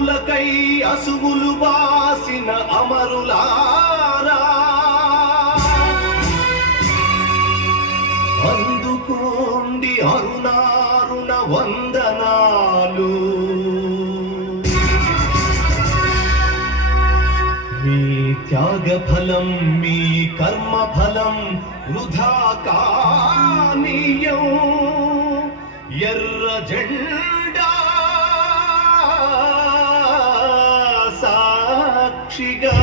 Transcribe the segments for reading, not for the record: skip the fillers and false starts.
హక్కులకై అసువులు బాసిన అమరులారా అందుకోండి అరుణారుణ వందనాలు. మీ త్యాగ ఫలం మీ కర్మ ఫలం వృధా కానీయం. ఎర్ర జెండా సాక్షిగా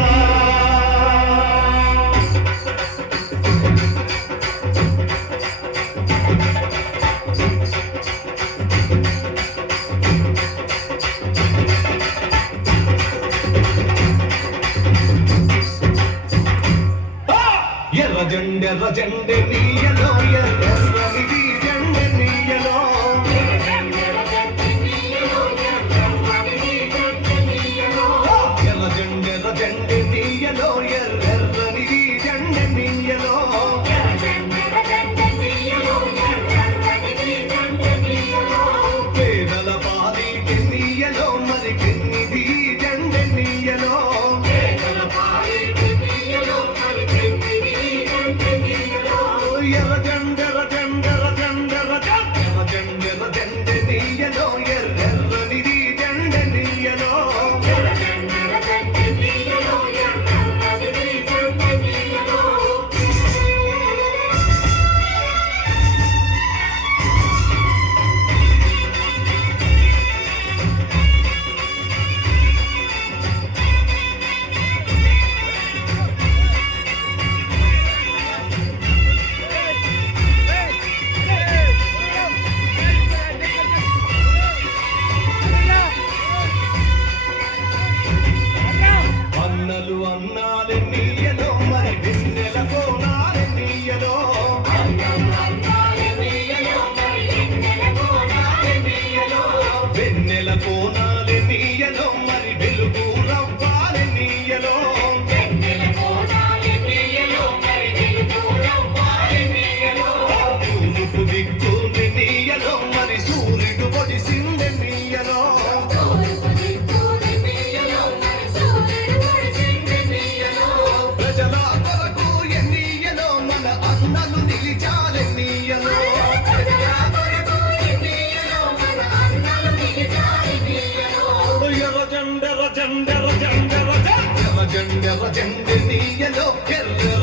ఎర్ర జెండె నీయలో ఎర్రనిది జెండె నీయలో ఎర్ర జెండె నీయలో ఎర్రనిది జెండె నీయలో పేదల పాలిటి నీయలో మరి కిన్నిది జెండె నీయలో జెండె నీయలో ఎర్ర